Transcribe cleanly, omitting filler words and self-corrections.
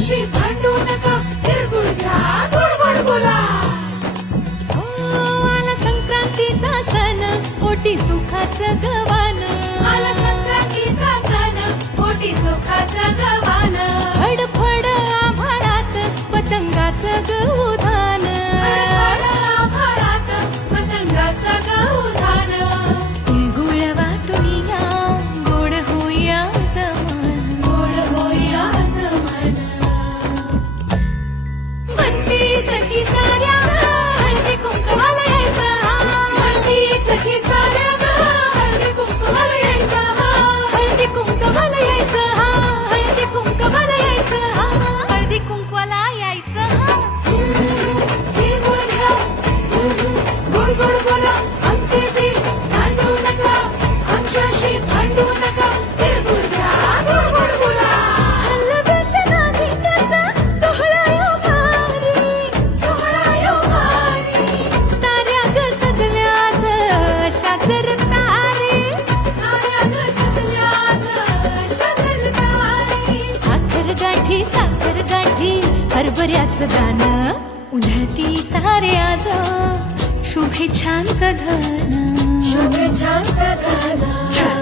आमच्याशी भांडू नका, तिळगुळ घ्या, गोड गोड बोला. आला संक्रांतीचा सण, पोटी सुखाचं गवान. आला संक्रांतीचा सण, पोटी सुखाचं गवान. फडफड आभाळात पतंगाचं गहुधान. फडफड आभाळात पतंगाचं गहुधान. तिळगुळ वाटूया, गोड होऊया जमान. गोड होया जमान. म्हणती सखी साऱ्या हळदी कुंकवाला यायचं. म्हणती सखी साऱ्या हळदी कुंकवाला यायचं. हळदी कुंकवाला यायचं, हळदी कुंकवाला यायचं, हळदी कुंकवाला यायचं. तिळगुळ घ्या, गोड गोड बोला. आमचे दिल सांडू नका, आमच्याशी भांडू नका, तिळगुळ घ्या, गोड गोड बोला. हलव्याच्या नागिण्याचा सोहळा यो भारी. सोहळा यो भारी. साऱ्या ग सजल्या आज अशाच रतारी. साऱ्या ग सजल्या आज अशाच रतारी. साखर गाठी हरभऱ्याचं दाणं. उधळती सारे आज शुभेच्छांचं धन. शुभेच्छांचं धन.